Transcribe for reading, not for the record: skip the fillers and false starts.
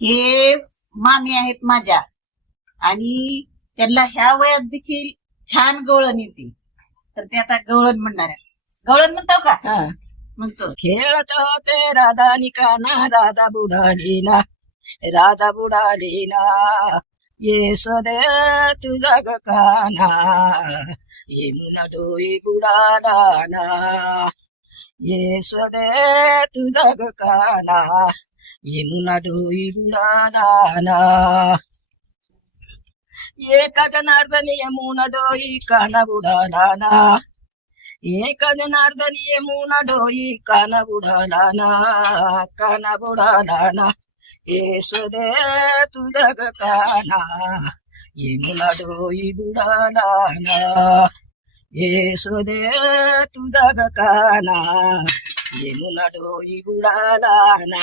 हे मामी आहेत माझ्या आणि त्यांना ह्या वयात देखील छान गवळण येते, तर ते आता गवळण म्हणणार आहे. गवळण म्हणतो का? म्हणतो. खेळत होते राधा निकाना, राधा बुडाली ना येसुदे तुझा ग काना, येमुना डोई बुडाला ना येसुदे तुझा ग काना, येमुना डोई बुडाला ना. एका जनार्दनी यमुना डोई काना बुडाला ना, एका जनार्दनी यमुना डोई काना बुडाला ना येसुदे तुझा ग काना, यमुना डोई बुडाला ना येसुदे तुझा ग काना, यमुना डोई बुडाला ना.